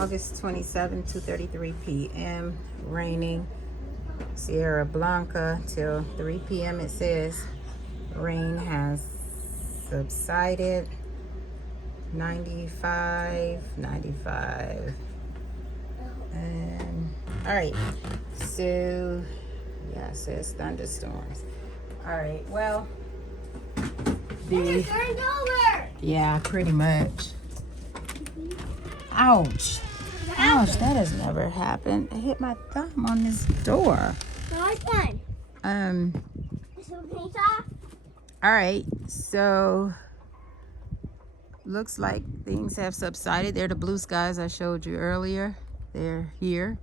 August 27, 2:33 p.m. Raining. Sierra Blanca till 3 p.m. It says rain has subsided. 95. And all right, so yeah, it says thunderstorms. All right, well, It turned over. yeah, pretty much. Ouch. Ouch, that has never happened. I hit my thumb on this door. No, it's fine. All right, so looks like things have subsided. They're the blue skies I showed you earlier. They're here.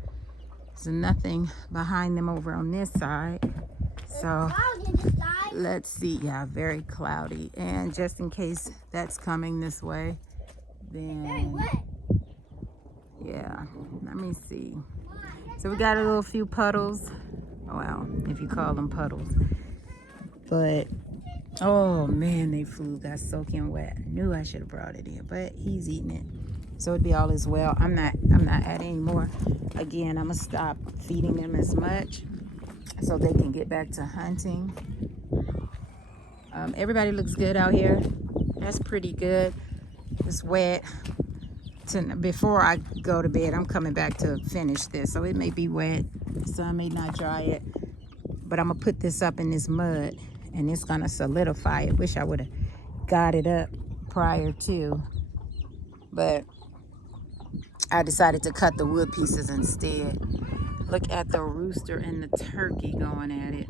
There's nothing behind them over on this side. So let's see. Yeah, very cloudy. And just in case that's coming this way, then Very wet. yeah, let me see. So we got a little few puddles. Well, if you call them puddles. But oh man, they flew, got soaking wet. Knew I should have brought it in, but he's eating it. So it'd be all as well. I'm not adding any more. Again, I'm gonna stop feeding them as much so they can get back to hunting. Everybody looks good out here. That's pretty good. It's wet. Before I go to bed, I'm coming back to finish this. So it may be wet. The sun may not dry it. But I'm gonna put this up in this mud and it's gonna solidify it. Wish I would have got it up prior to, but I decided to cut the wood pieces instead. Look at the rooster and the turkey going at it.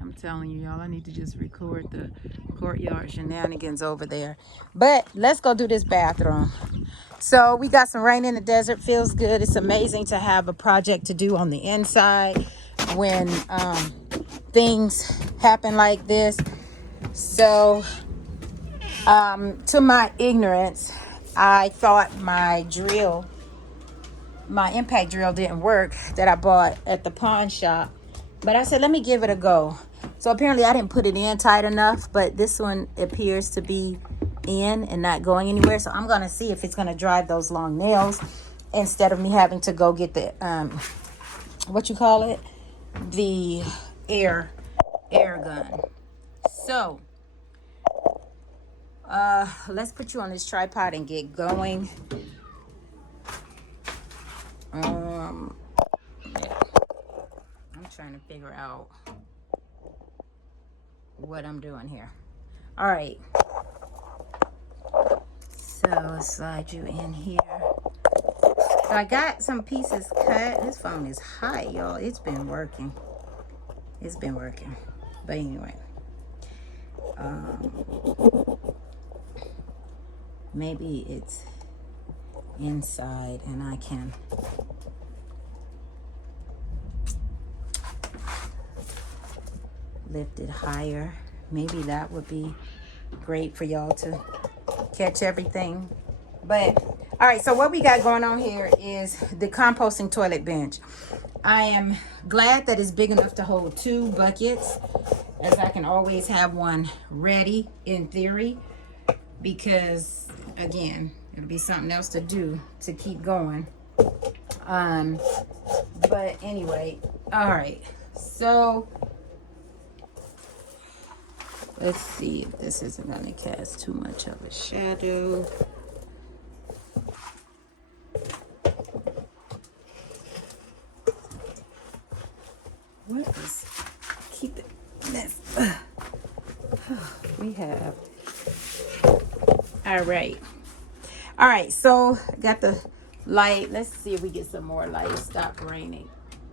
I'm telling you, y'all, I need to just record the courtyard shenanigans over there. But let's go do this bathroom. So we got some rain in the desert. Feels good. It's amazing to have a project to do on the inside when things happen like this. So to my ignorance, I thought my impact drill didn't work that I bought at the pawn shop. But I said, let me give it a go. So apparently I didn't put it in tight enough, but this one appears to be in and not going anywhere. So I'm going to see if it's going to drive those long nails instead of me having to go get the, what you call it? The air gun. So, let's put you on this tripod and get going. Yeah. I'm trying to figure out what I'm doing here. All right. So let's slide you in here. So I got some pieces cut. This phone is hot, y'all. It's been working. But anyway. Maybe it's inside and I can lift it higher. Maybe that would be great for y'all to catch everything. But all right, so what we got going on here is the composting toilet bench. I am glad that it's big enough to hold 2 buckets, as I can always have one ready in theory, because again, it'll be something else to do to keep going. But anyway, all right, so let's see if this isn't going to cast too much of a shadow. What is, keep it, this, we have, all right, so got the light. Let's see if we get some more light. Stop raining,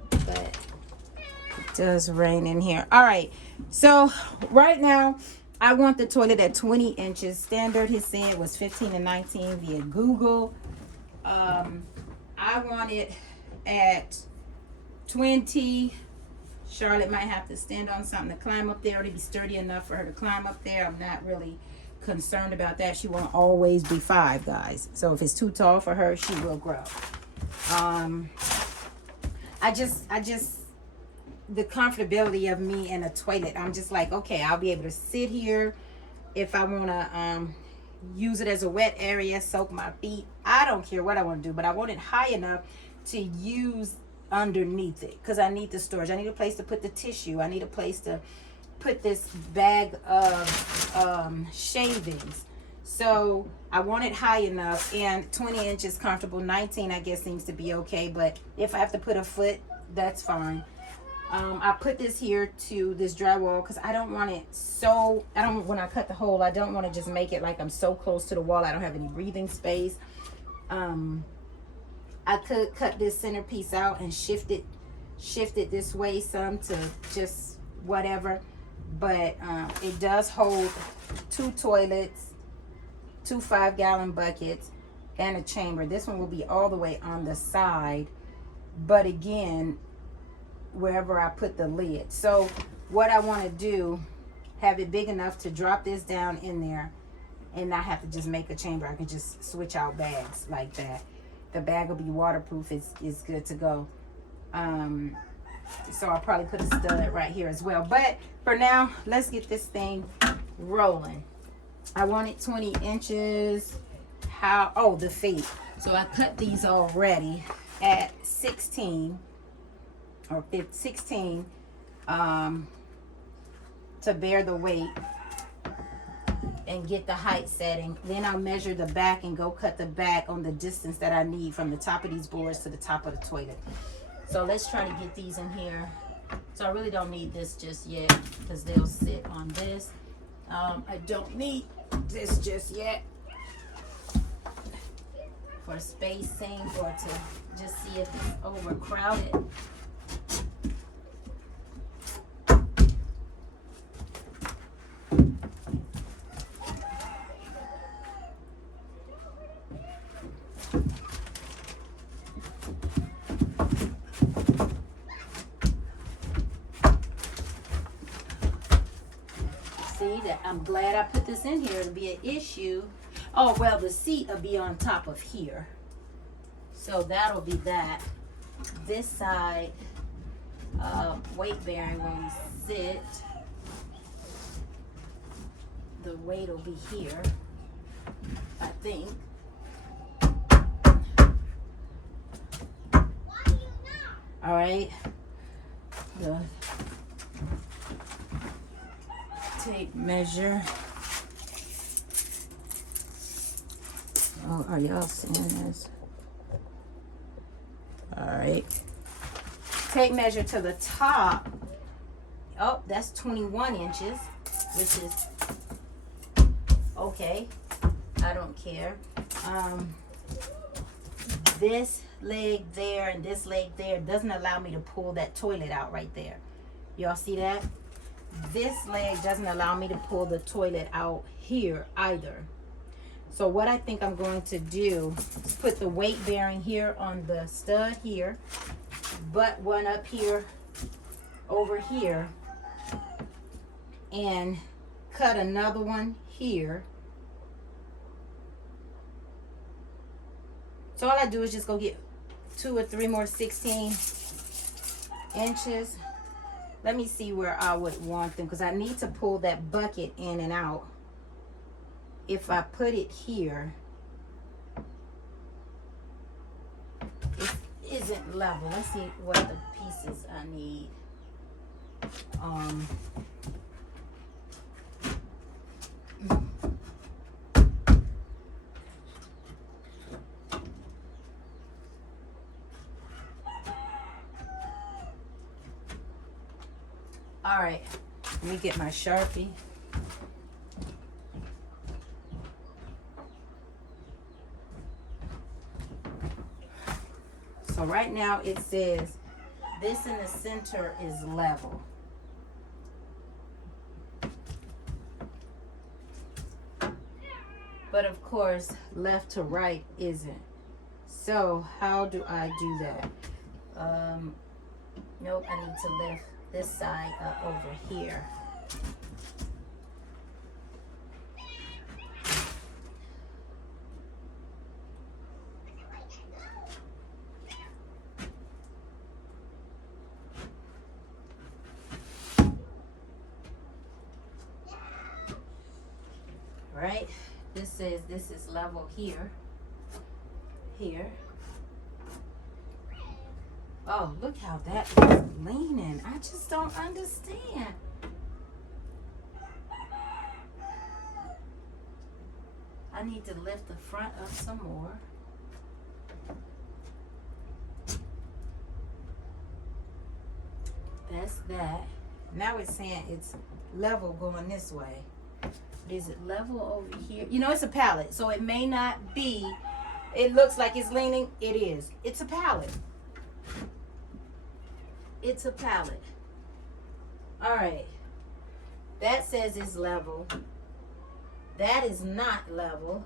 but it does rain in here. All right, so right now I want the toilet at 20 inches. Standard, his saying, was 15 and 19 via Google. I want it at 20. Charlotte might have to stand on something to climb up there, to be sturdy enough for her to climb up there. I'm not really concerned about that. She won't always be 5, guys. So if it's too tall for her, she will grow. I just the comfortability of me in a toilet, I'm just like, okay, I'll be able to sit here if I want to use it as a wet area, soak my feet. I don't care what I want to do, but I want it high enough to use underneath it because I need the storage. I need a place to put the tissue. I need a place to put this bag of shavings. So I want it high enough, and 20 inches comfortable. 19 I guess seems to be okay, but if I have to put a foot, that's fine. I put this here to this drywall because I don't want it so, when I cut the hole, I don't want to just make it like I'm so close to the wall I don't have any breathing space. I could cut this centerpiece out and shift it this way some to just whatever, but it does hold 2 toilets, 2 5-gallon buckets, and a chamber. This one will be all the way on the side, but again, wherever I put the lid. So what I want to do, have it big enough to drop this down in there and not have to just make a chamber. I can just switch out bags like that. The bag will be waterproof. It's good to go. So I'll probably put a stud right here as well. But for now, let's get this thing rolling. I wanted 20 inches. The feet. So I cut these already at 16 or 16 to bear the weight and get the height setting. Then I'll measure the back and go cut the back on the distance that I need from the top of these boards to the top of the toilet. So let's try to get these in here. So I really don't need this just yet because they'll sit on this. I don't need this just yet for spacing or to just see if it's overcrowded. See that I'm glad I put this in here to be an issue. Oh, well, the seat will be on top of here. So that'll be that. This side, weight bearing when we sit, the weight will be here, I think. All right. The tape measure. Oh, are y'all seeing this? All right. Tape measure to the top. Oh, that's 21 inches, which is okay. I don't care. This leg there and this leg there doesn't allow me to pull that toilet out right there. Y'all see that? This leg doesn't allow me to pull the toilet out here either. So what I think I'm going to do is put the weight bearing here on the stud here, but one up here over here, and cut another one here. So all I do is just go get 2 or 3 more 16 inches. Let me see where I would want them, because I need to pull that bucket in and out. If I put it here, it isn't level. Let's see what the pieces I need. All right, let me get my Sharpie. So right now it says this in the center is level. But of course, left to right isn't. So how do I do that? Nope, I need to lift this side up over here. Right, This says this is level here. Here. Oh, look how that is leaning. I just don't understand. I need to lift the front up some more. That's that. Now it's saying it's level going this way. Is it level over here? You know, it's a pallet, so it may not be. It looks like it's leaning. It is. It's a pallet. It's a pallet. All right. That says it's level. That is not level.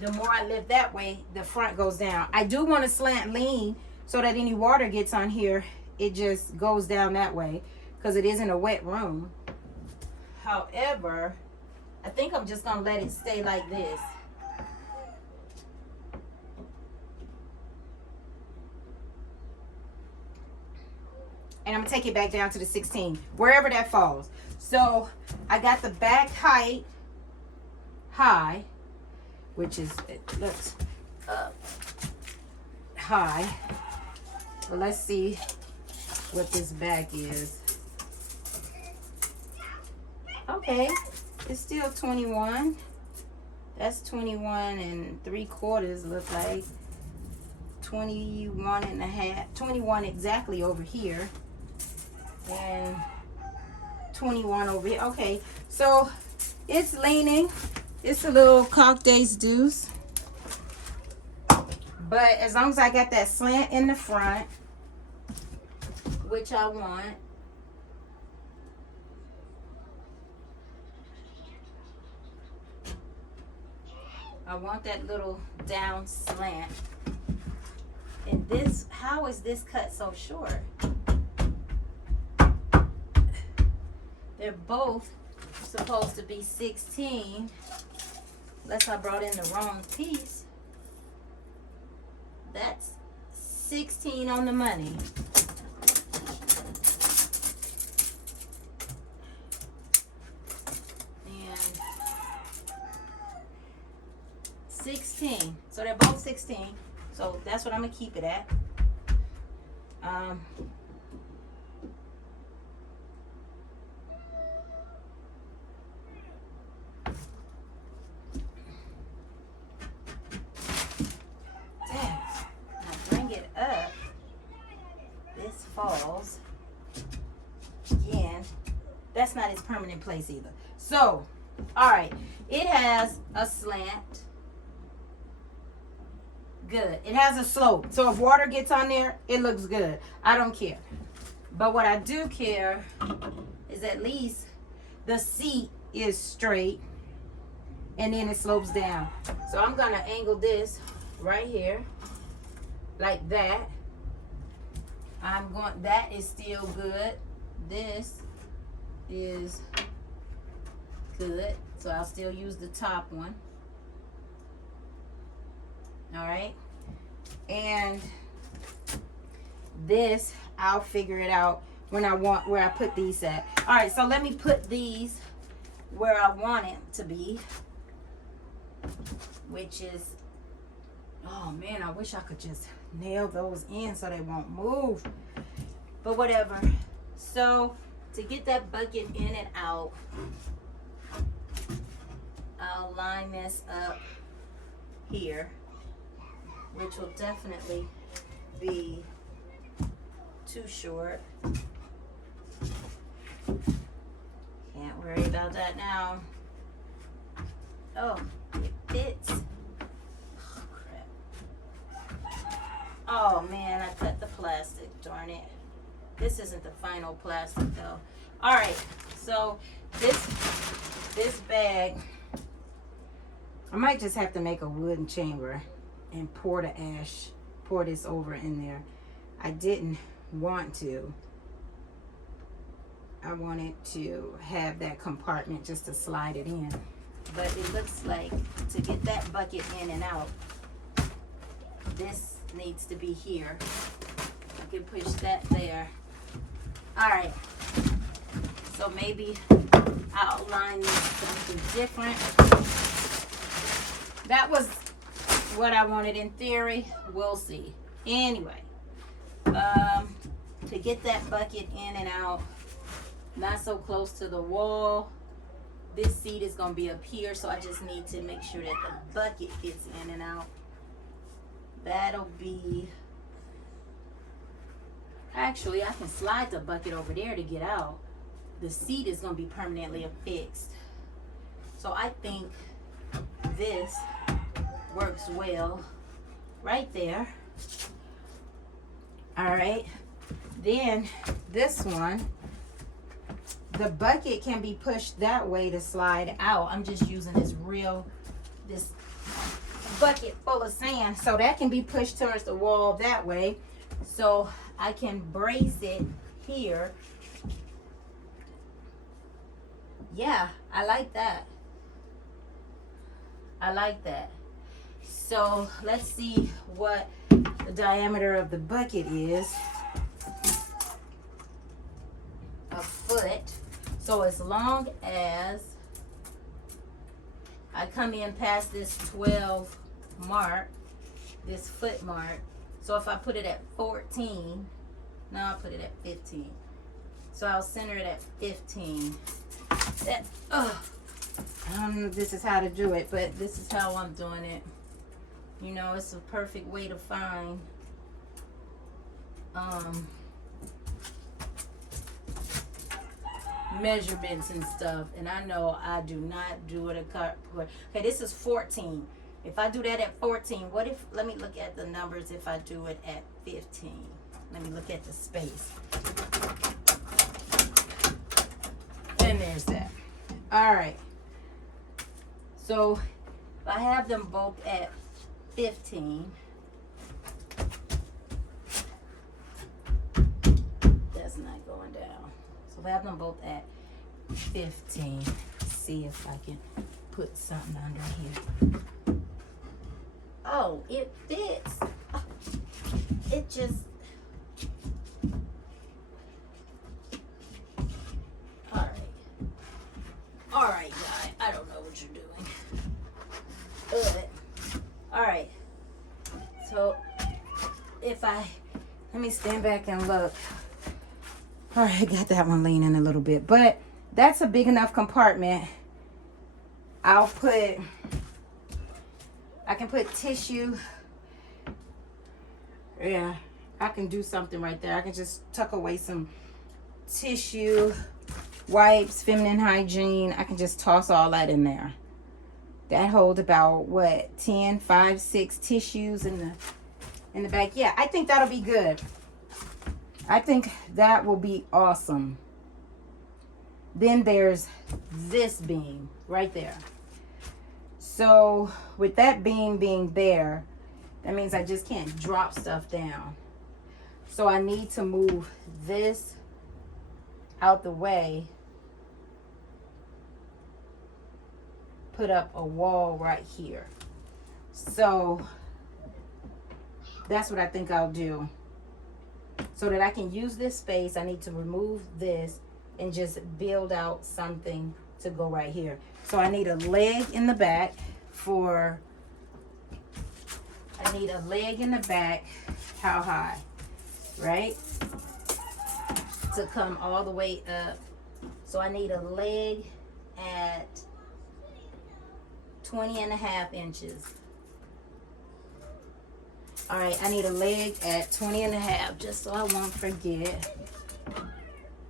The more I lift that way, the front goes down. I do want to slant lean so that any water gets on here, it just goes down that way because it isn't a wet room. However, I think I'm just going to let it stay like this. And I'm going to take it back down to the 16, wherever that falls. So I got the back height high, which is, it looks up high. Well, let's see what this back is. Okay, it's still 21. That's 21 3/4 look like. 21 and a half, 21 exactly over here. And 21 over here. Okay, so it's leaning. It's a little cock days deuce. But as long as I got that slant in the front, which I want. I want that little down slant. And this, how is this cut so short? They're both supposed to be 16. Unless I brought in the wrong piece. That's 16 on the money. And 16. So they're both 16. So that's what I'm gonna keep it at. Falls again. That's not its permanent place either. So, all right, it has a slant. Good. It has a slope. So if water gets on there, it looks good. I don't care. But what I do care is at least the seat is straight and then it slopes down. So I'm gonna angle this right here like that. That is still good. This is good. So I'll still use the top one. All right. And this, I'll figure it out when I want, where I put these at. All right, so let me put these where I want it to be, which is, oh man, I wish I could just nail those in so they won't move, but whatever. So to get that bucket in and out, I'll line this up here, which will definitely be too short. Can't worry about that now. Oh, it fits. Oh man, I cut the plastic, darn it. This isn't the final plastic though. All right, so this bag, I might just have to make a wooden chamber and pour the ash, pour this over in there. I didn't want to. I wanted to have that compartment just to slide it in. But it looks like to get that bucket in and out, this needs to be here. I can push that there All right. So maybe I'll outline this something different. That was what I wanted in theory. We'll see. Anyway, to get that bucket in and out, not so close to the wall. This seat is going to be up here, so I just need to make sure that the bucket gets in and out. That'll be... Actually, I can slide the bucket over there to get out. The seat is going to be permanently affixed. So I think this works well right there. All right. Then this one, the bucket can be pushed that way to slide out. I'm just using this bucket full of sand, so that can be pushed towards the wall that way. So I can brace it here. Yeah, I like that. I like that. So let's see what the diameter of the bucket is. A foot. So as long as I come in past this 12 mark, this foot mark, so if I put it at 14, now I'll put it at 15. So I'll center it at 15. That, I don't know if this is how to do it, but this is how I'm doing it. You know, it's a perfect way to find measurements and stuff. And I know I do not do it okay, this is 14. If I do that at 14, what if, let me look at the numbers if I do it at 15. Let me look at the space. And there's that. All right. So if I have them both at 15, that's not going down. So if I have them both at 15, see if I can put something under here. Oh, it fits. It just... All right, guy. I don't know what you're doing. All right. So, let me stand back and look. All right, I got that one leaning a little bit, but that's a big enough compartment. I can put tissue. Yeah, I can do something right there. I can just tuck away some tissue, wipes, feminine hygiene. I can just toss all that in there. That holds about what, 10, 5, 6 tissues in the back. Yeah, I think that'll be good. I think that will be awesome. Then there's this beam right there. So with that beam being there, that means I just can't drop stuff down. So I need to move this out the way, put up a wall right here. So that's what I think I'll do. So that I can use this space, I need to remove this and just build out something to go right here. So I need a leg in the back how high, right? To come all the way up. So I need a leg at 20.5 inches. All right, I need a leg at 20.5, just so I won't forget.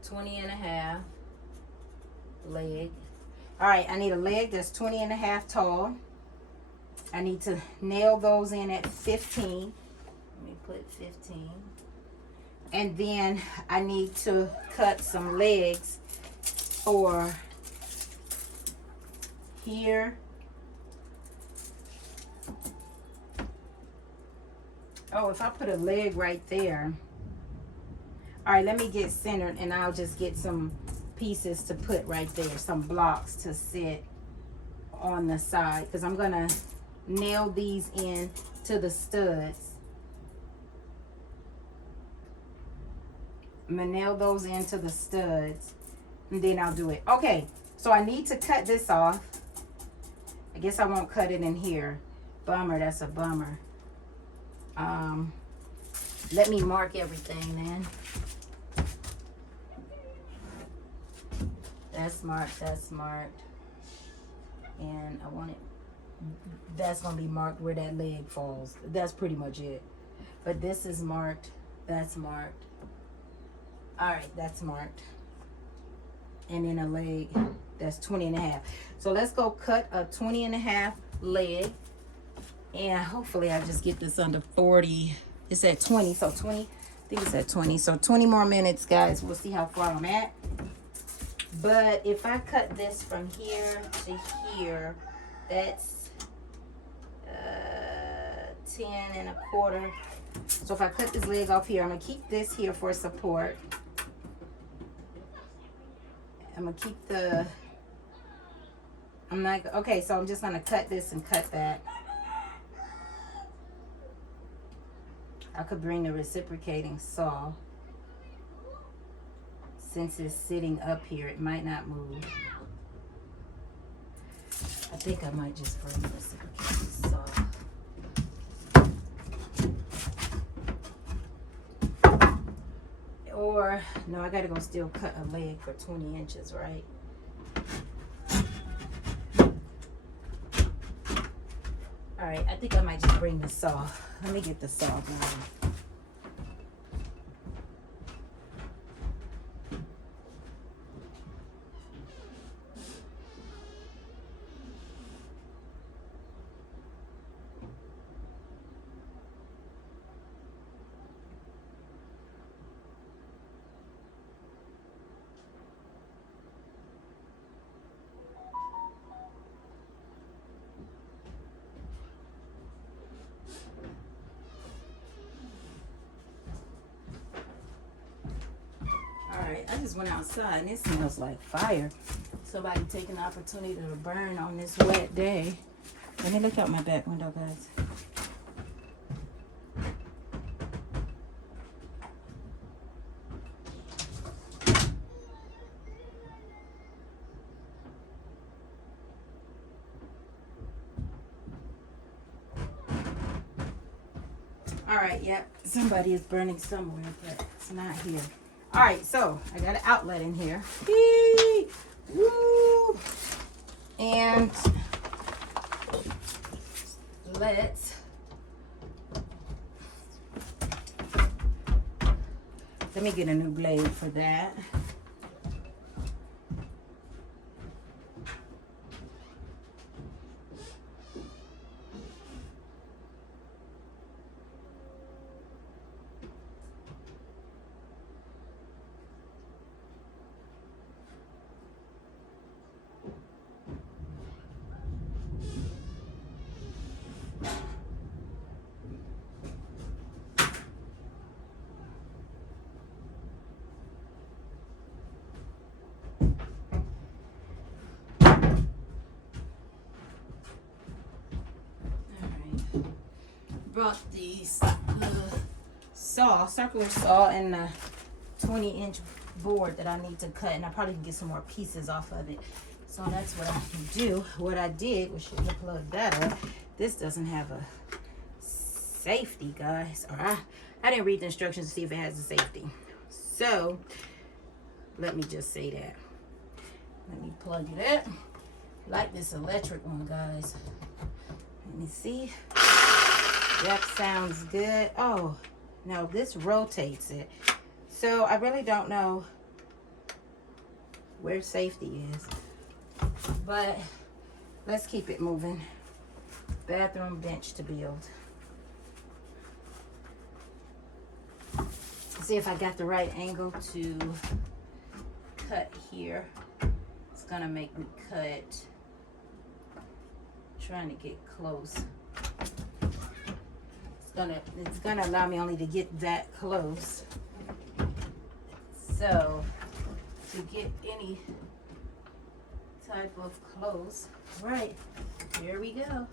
20.5 leg. All right, I need a leg that's 20.5 tall. I need to nail those in at 15. Let me put 15. And then I need to cut some legs for here. Oh, if I put a leg right there. All right, let me get centered and I'll just get some pieces to put right there, some blocks to sit on the side, because I'm gonna nail these in to the studs. I'm gonna nail those into the studs, and then I'll do it. Okay, so I need to cut this off. I guess I won't cut it in here. Bummer, that's a bummer. Let me mark everything then. That's marked, that's marked. And I want it, that's gonna be marked where that leg falls. That's pretty much it. But this is marked, that's marked. All right, that's marked. And then a leg, that's 20 and a half. So let's go cut a 20 and a half leg. And hopefully I just get this under 40. It's at 20, so 20, I think it's at 20. So 20 more minutes, guys. We'll see how far I'm at. But if I cut this from here to here, that's 10 and a quarter. So if I cut this leg off here, I'm gonna keep this here for support. I'm gonna keep the, I'm not, okay, so I'm just gonna cut this and cut that. I could bring the reciprocating saw. Since it's sitting up here, it might not move. I think I might just bring the reciprocating saw. Or, no, I gotta go still cut a leg for 20 inches, right? All right, I think I might just bring the saw. Let me get the saw going. I just went outside and it smells like fire. Somebody taking the opportunity to burn on this wet day. Let me look out my back window, guys. All right, yep. Somebody is burning somewhere, but it's not here. All right, so I got an outlet in here. Whee! Woo! And let me get a new blade for that. Brought the saw, circular saw, and the 20-inch board that I need to cut, and I probably can get some more pieces off of it. So that's what I can do. What I did was should have plugged that up. This doesn't have a safety, guys. Or I didn't read the instructions to see if it has a safety. So let me just say that. Let me plug it up. Like this electric one, guys. Let me see. That sounds good. Oh, no, this rotates it. So I really don't know where safety is. But let's keep it moving. Bathroom bench to build. See if I got the right angle to cut here. It's gonna make me cut. Trying to get close. It's gonna allow me only to get that close. So to get any type of close, right, here we go.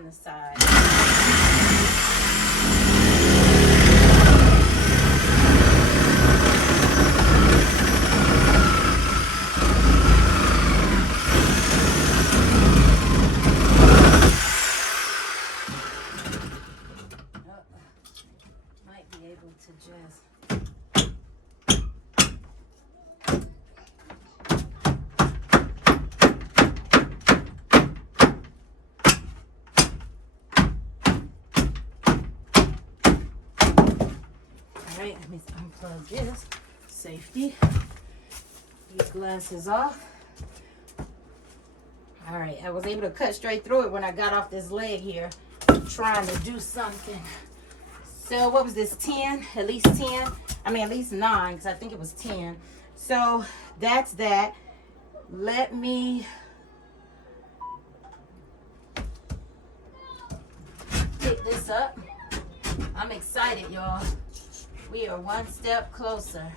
from the side. Might be able to just Alright, let me unplug this. Safety. These glasses off. Alright, I was able to cut straight through it when I got off this leg here, trying to do something. So what was this, 10? At least 10? I mean, at least 9, because I think it was 10. So that's that. Let me pick this up. I'm excited, y'all. We are one step closer.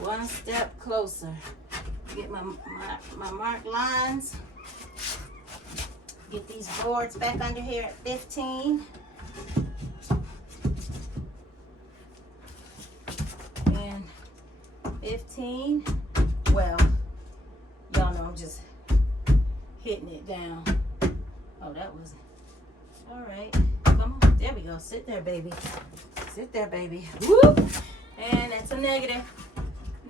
One step closer. Get my marked lines. Get these boards back under here at 15. And 15. Well, y'all know I'm just hitting it down. Oh, that was all right. Come on. There we go. Sit there, baby. Sit there, baby. Whoop. And that's a negative.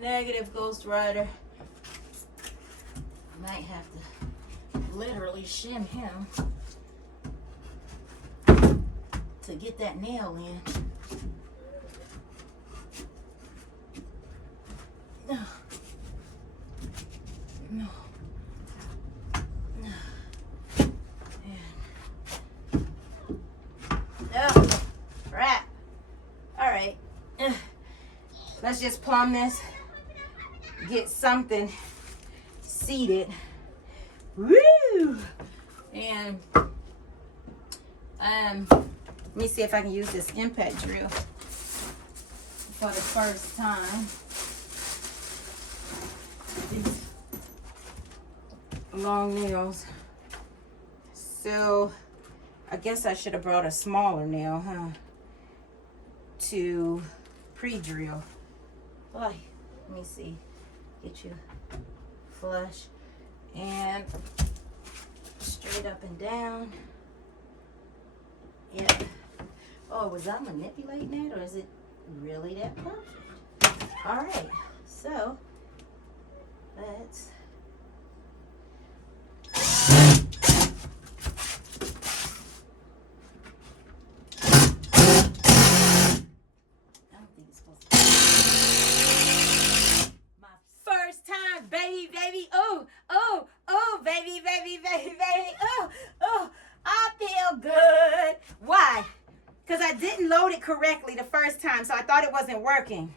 Negative, Ghost Rider. I might have to literally shim him to get that nail in. No. No. No. And oh, crap. All right. Let's just plumb this. Get something seated. Woo! And let me see if I can use this impact drill for the first time. These long nails. So I guess I should have brought a smaller nail, huh? To pre-drill. Boy, let me see. Get you flush and straight up and down. Yeah. Oh, was I manipulating that, or is it really that perfect? All right. So let's. Baby, oh, I feel good. Why? Because I didn't load it correctly the first time, so I thought it wasn't working.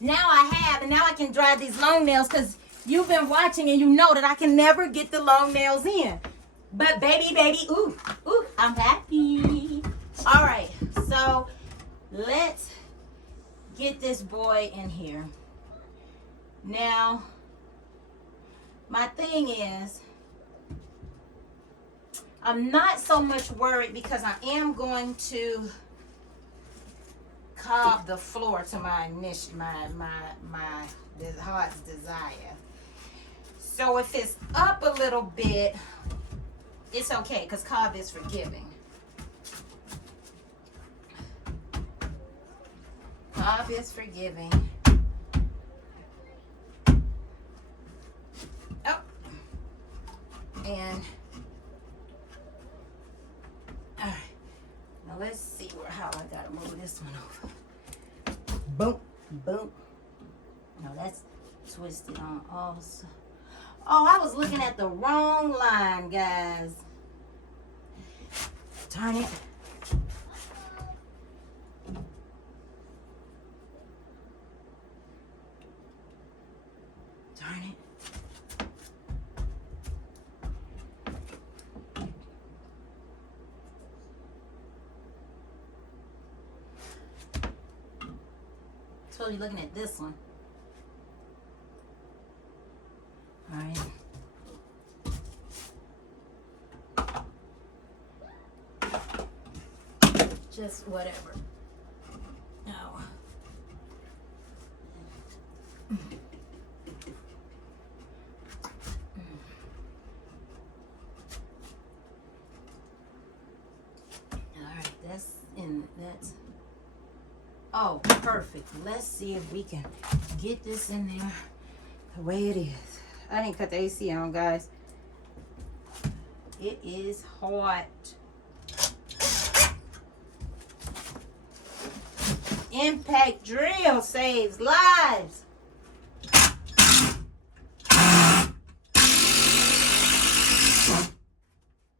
Now I have, and now I can drive these long nails, because you've been watching and you know that I can never get the long nails in. But baby, ooh, I'm happy. All right, so let's get this boy in here. Now, my thing is, I'm not so much worried because I am going to carve the floor to my heart's desire. So if it's up a little bit, it's okay because carve is forgiving. Carve is forgiving. Oh. And all right. Now let's see how I gotta move this one over. Boom, boom. No, that's twisted on also. Oh, I was looking at the wrong line, guys. Turn it. Turn it. So you're looking at this one. All right. just whatever. No. Alright, that's oh, perfect. Let's see if we can get this in there the way it is. I didn't cut the AC on, guys. It is hot. Impact drill saves lives.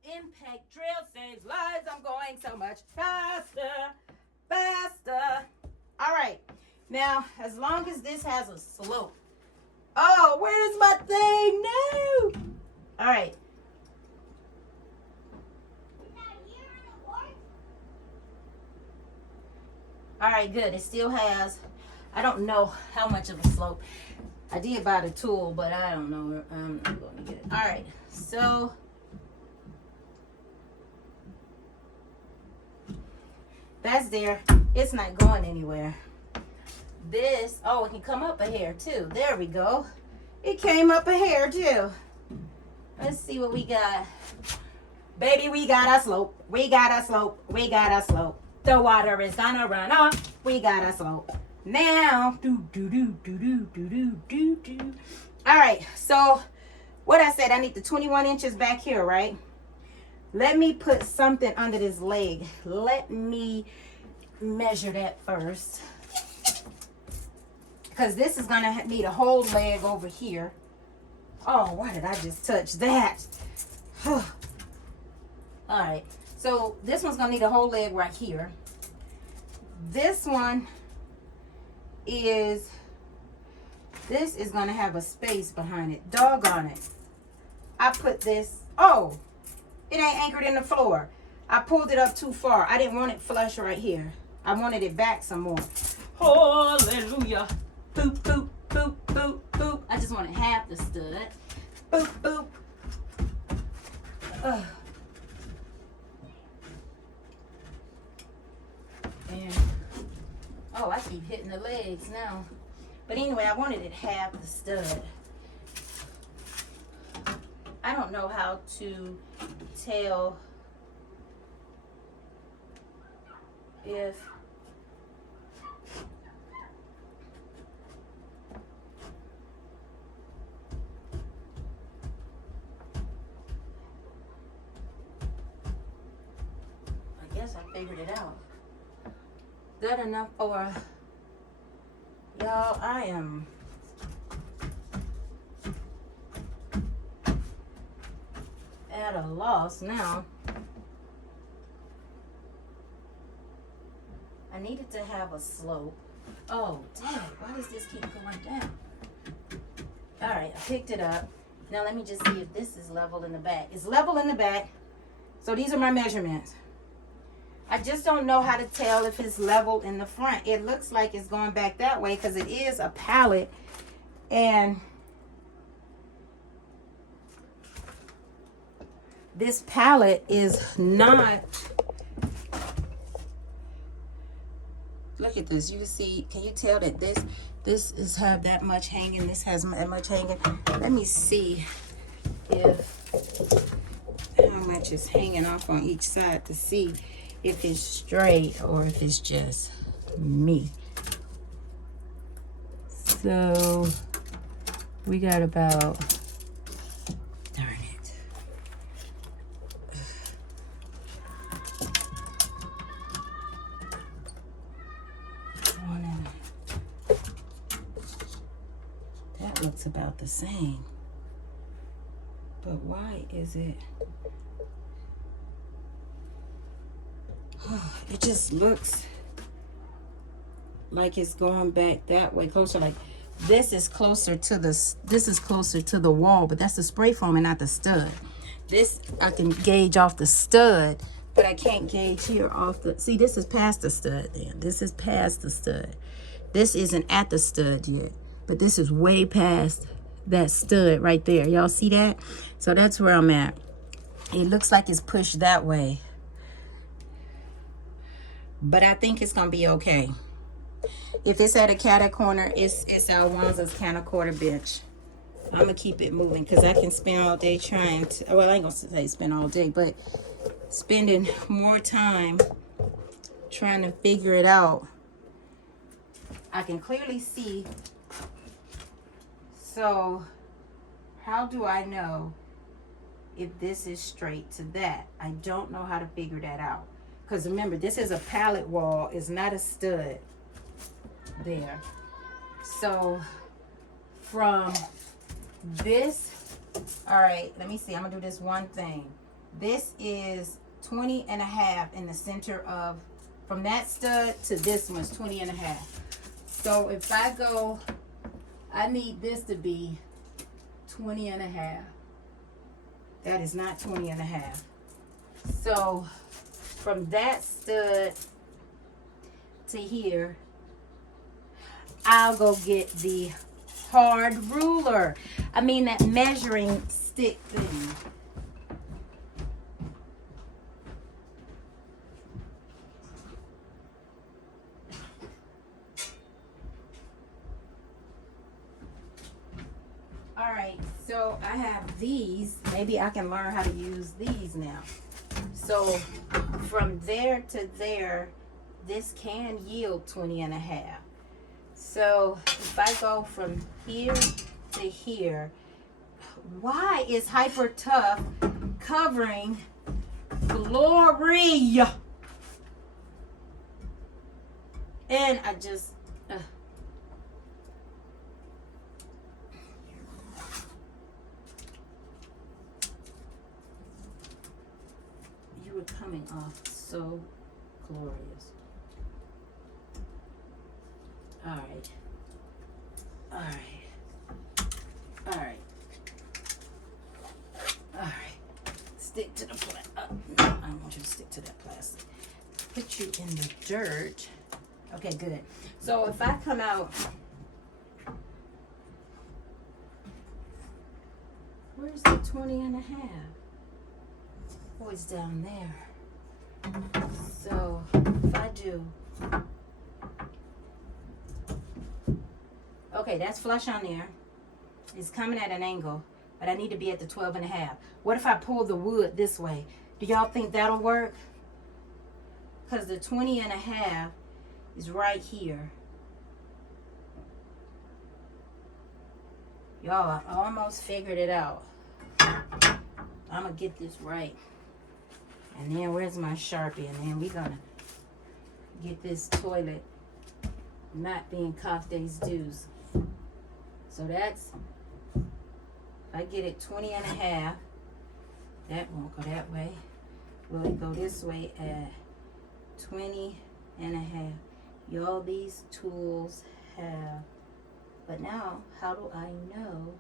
Impact drill saves lives. I'm going so much faster, faster. All right. Now, as long as this has a slope. Oh, where's my thing? No. All right. All right, good. It still has, I don't know how much of a slope. I did buy the tool, but I don't know. I'm not going to get it. All right, so that's there. It's not going anywhere. This, oh, it can come up a hair too. There we go. It came up a hair too. Let's see what we got. Baby, we got a slope. We got a slope. We got a slope. The water is gonna run off. We got a slope. Now, All right, so what I said, I need the 21 inches back here, right? Let me put something under this leg. Let me measure that first. Because this is gonna need a whole leg over here. Oh, why did I just touch that? All right. So this one's gonna need a whole leg right here. This one is, this is gonna have a space behind it. Doggone it. I put this, oh, it ain't anchored in the floor. I pulled it up too far. I didn't want it flush right here. I wanted it back some more. Hallelujah. Boop, boop, boop, boop, boop. I just wanted half the stud. Boop, boop. And oh, I keep hitting the legs now. But anyway, I wanted it half the stud. I don't know how to tell if I guess I figured it out. Good enough for y'all. I am at a loss now. I needed to have a slope. Oh, dang, why does this keep going down? All right, I picked it up. Now let me just see if this is level in the back. It's level in the back. So these are my measurements. I just don't know how to tell if it's level in the front. It looks like it's going back that way because it is a pallet. And this pallet is not, look at this. You can see, can you tell that this is have that much hanging, this has that much hanging. Let me see if how much is hanging off on each side to see if it's straight or if it's just me. So we got about, darn it. That looks about the same. But why is it? It just looks like it's going back that way closer. Like this is closer to the wall, but that's the spray foam and not the stud. This I can gauge off the stud, but I can't gauge here off the, see, this is past the stud then. This is past the stud. This isn't at the stud yet, but this is way past that stud right there. Y'all see that? So that's where I'm at. It looks like it's pushed that way. but I think it's gonna be okay. If it's at a catty corner, it's Alwanza's canna quarter bench. I'm gonna keep it moving because I can spend all day trying to, well, I ain't gonna say spend all day, but spending more time trying to figure it out. I can clearly see. So how do I know if this is straight to that? I don't know how to figure that out. Because remember, this is a pallet wall. It's not a stud there. So from this, all right, let me see. I'm going to do this one thing. This is 20 and a half in the center of, from that stud to this one's 20 and a half. So if I go, I need this to be 20 and a half. That is not 20 and a half. So from that stud to here, I'll go get the hard ruler. I mean that measuring stick thing. All right, so I have these. Maybe I can learn how to use these now. So from there to there, this can yield 20 and a half. So if I go from here to here, why is Hyper Tough covering Glory? And I just, you were coming off so glorious. All right. All right. All right. All right. Stick to the plastic. No, I don't want you to stick to that plastic. Put you in the dirt. Okay, good. So if I come out, where's the 20 and a half? Oh, it's down there. So if I do, okay, that's flush on there. It's coming at an angle, but I need to be at the 12 and a half. What if I pull the wood this way? Do y'all think that'll work? Because the 20 and a half is right here. Y'all, I almost figured it out. I'm going to get this right. And then where's my Sharpie? And then we're going to get this toilet not being Kafte's dues. So that's, if I get it 20 and a half, that won't go that way. Will it go this way at 20 and a half? Y'all, these tools have, but now, how do I know?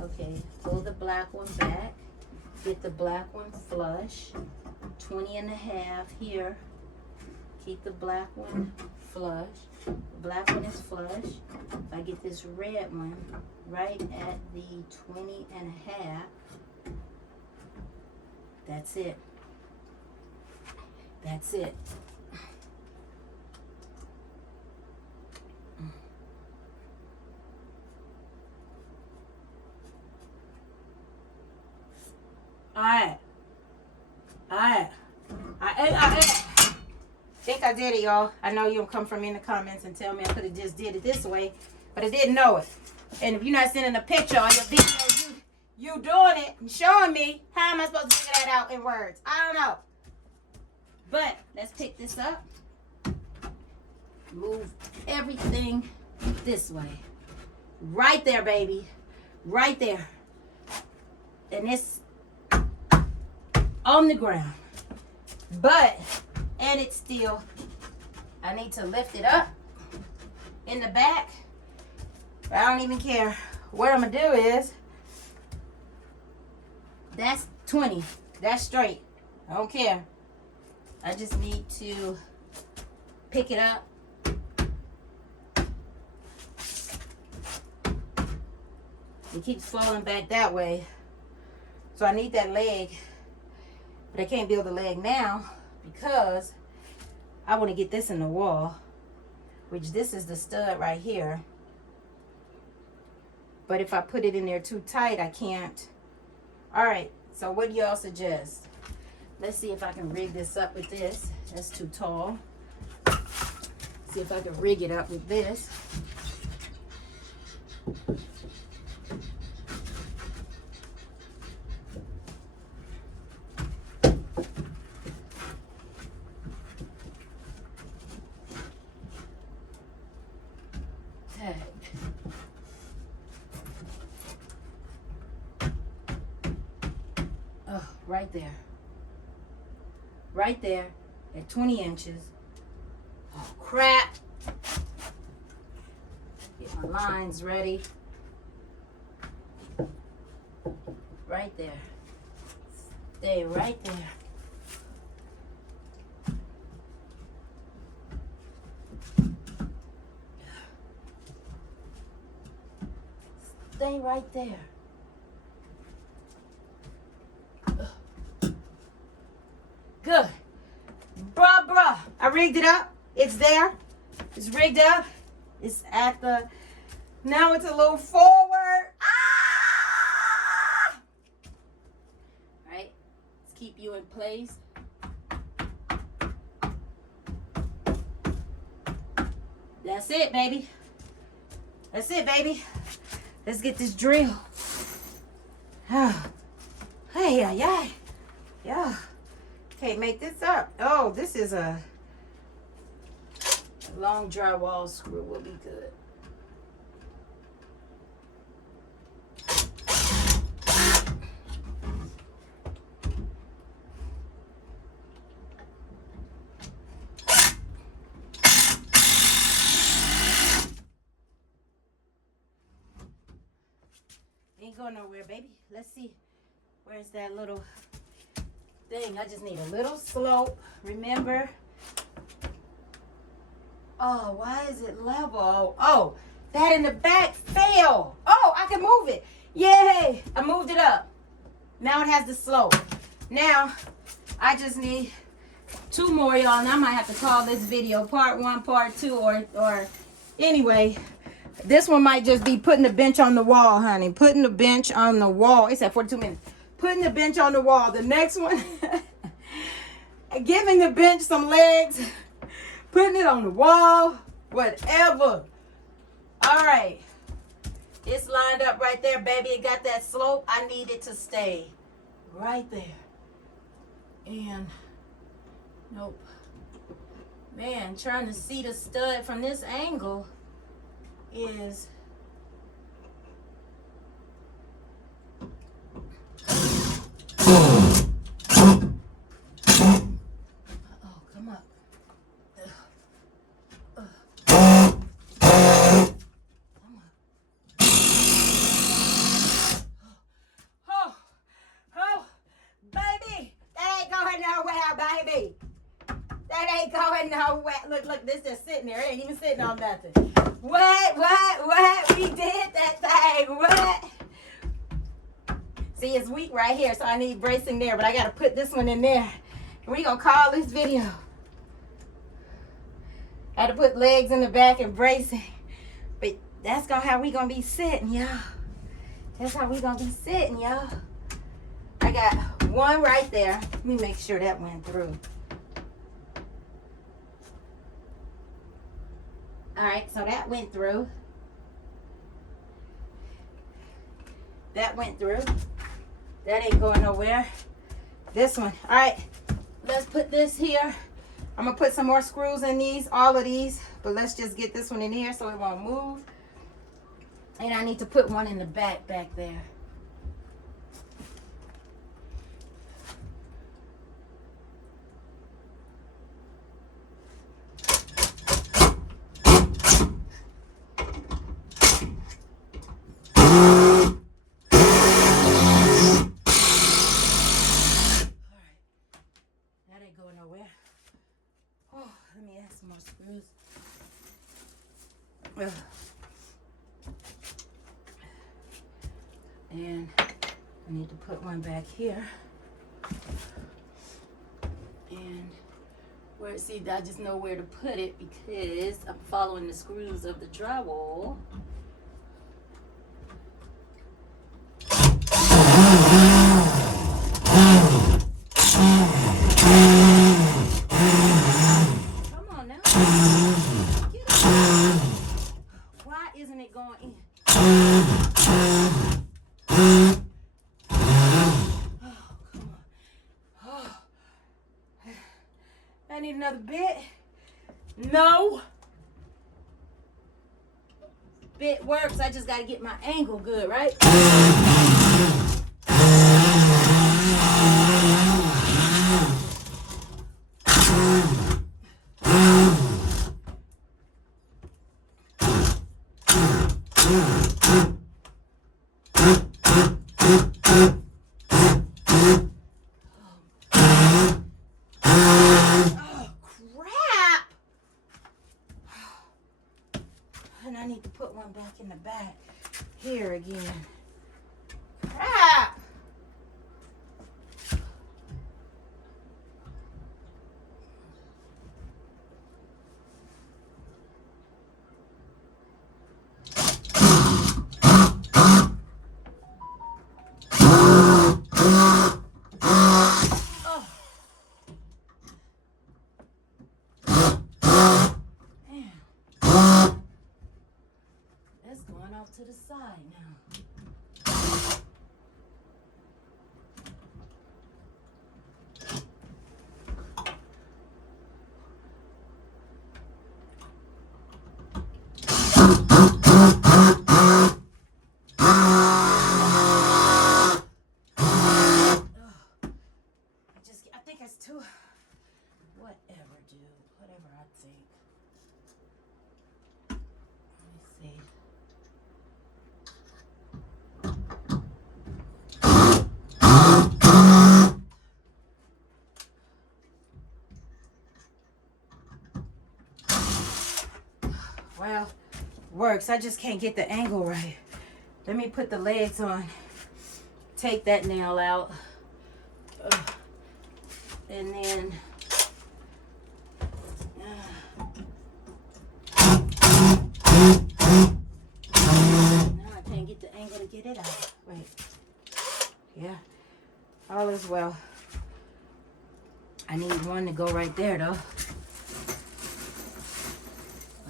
Okay, pull the black one back, get the black one flush, 20 and a half here, keep the black one flush, the black one is flush. If I get this red one right at the 20 and a half, that's it. That's it. Alright. I think I did it, y'all. I know you'll come from in the comments and tell me I could have just did it this way, but I didn't know it. And if you're not sending a picture on your video, you doing it and showing me, how am I supposed to figure that out in words? I don't know. But let's pick this up. Move everything this way. Right there, baby. Right there. And it's on the ground. But, and it's still, I need to lift it up in the back. I don't even care. What I'm going to do is, that's 20. That's straight. I don't care. I just need to pick it up. It keeps falling back that way. So I need that leg. But I can't build the leg now because I want to get this in the wall, which this is the stud right here. But if I put it in there too tight, I can't. All right, so what do y'all suggest? Let's see if I can rig this up with this. That's too tall. See if I can rig it up with this. Tag. Oh, right there. Right there at 20 inches. Oh, crap. Get my lines ready. Right there. Stay right there. Stay right there. Good. Bruh. I rigged it up. It's there. It's rigged up. It's at the... Now it's a little forward. Ah! Right? Let's keep you in place. That's it, baby. That's it, baby. Let's get this drill. Hey, yeah. Okay, make this up. Oh, this is a long drywall screw will be good. Ain't going nowhere, baby. Let's see. Where's that little thing? I just need a little slope. Remember? Oh, why is it level? Oh, that in the back fell. Oh, I can move it. Yay! I moved it up. Now it has the slope. Now, I just need 2 more, y'all. And I might have to call this video part 1, part 2, or anyway. This one might just be putting the bench on the wall, honey. Putting the bench on the wall. It's at 42 minutes. Putting the bench on the wall. The next one, giving the bench some legs. Putting it on the wall. Whatever. All right. It's lined up right there, baby. It got that slope. I need it to stay right there. And, nope. Man, trying to see the stud from this angle is... come up. Come on. Oh, baby, that ain't going nowhere, baby. That ain't going nowhere. Look, this just sitting there. It ain't even sitting on nothing. What? We did that thing. What? See, it's weak right here, so I need bracing there, but I got to put this one in there. And we going to call this video. Had to put legs in the back and bracing. But that's how we going to be sitting, y'all. That's how we going to be sitting, y'all. I got one right there. Let me make sure that went through. All right, so that went through. That went through. That ain't going nowhere. This one. All right, let's put this here. I'm going to put some more screws in these, all of these. But let's just get this one in here so it won't move. And I need to put one in the back there. Screws. And I need to put one back here. And where it. See, I just know where to put it because I'm following the screws of the drywall. Come on now. Get it. Why isn't it going in? Oh, come on. Oh. I need another bit. No. Bit works. I just got to get my angle good, right? And I need to put one back in the back here again. Crap! To the side now. I think it's too. Whatever, dude. Whatever I think. Let me see. Well, works. I just can't get the angle right. Let me put the legs on. Take that nail out. And then now I can't get the angle to get it out. Wait. Yeah. All is well. I need one to go right there though.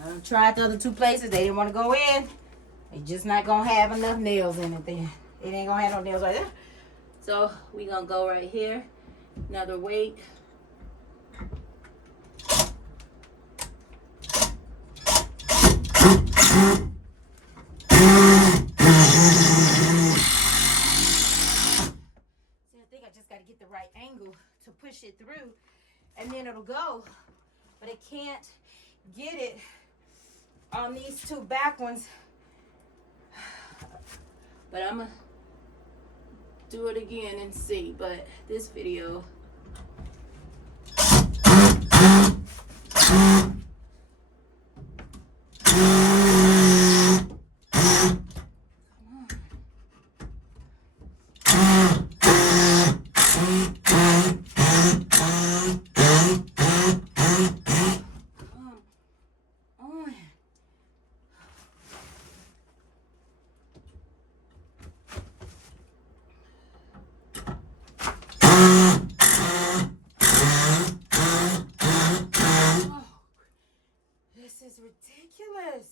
I tried the other two places. They didn't want to go in. They just not gonna have enough nails in it then. It ain't gonna have no nails right there. So we gonna go right here. Another weight. See, I think I just gotta get the right angle to push it through and then it'll go. But it can't get it on these two back ones. But I'm gonna do it again and see. But this video, is ridiculous.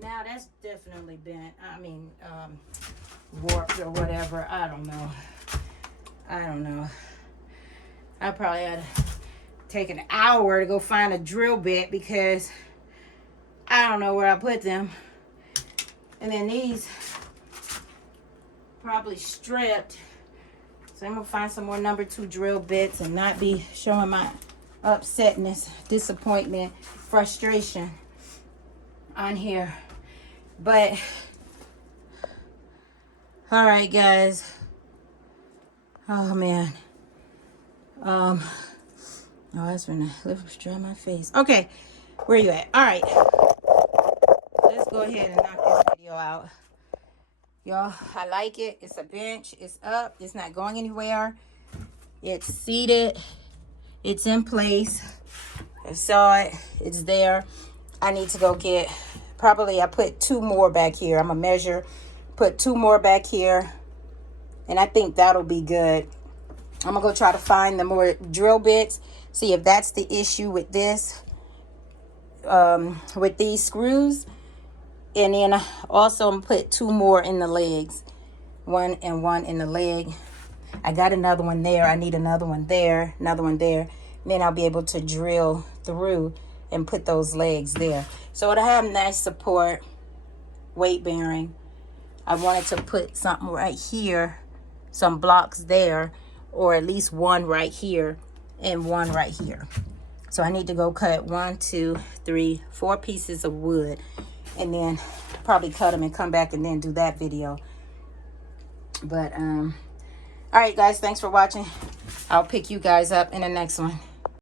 Now that's definitely bent. I mean, warped or whatever. I don't know. I probably had to take an hour to go find a drill bit because I don't know where I put them. And then these probably stripped. So I'm gonna find some more number 2 drill bits and not be showing my upsetness, disappointment, frustration on here. But all right, guys. Oh man. Oh, that's gonna dry my face. Okay, where you at? All right. Let's go ahead and knock this video out. Y'all, I like it. It's a bench. It's up. It's not going anywhere. It's seated. It's in place. I saw it. It's there. I need to go get, probably I put 2 more back here. I'm going to measure, put 2 more back here. And I think that'll be good. I'm going to go try to find the more drill bits. See if that's the issue with this, with these screws. And then also I'm going to put 2 more in the legs. 1 and 1 in the leg. I got another one there. I need another one there, another one there. And then I'll be able to drill through and put those legs there. So to have nice support, weight bearing, I wanted to put something right here, some blocks there, or at least 1 right here and 1 right here. So I need to go cut 1, 2, 3, 4 pieces of wood, and then probably cut them and come back and then do that video. But all right guys, thanks for watching. I'll pick you guys up in the next one.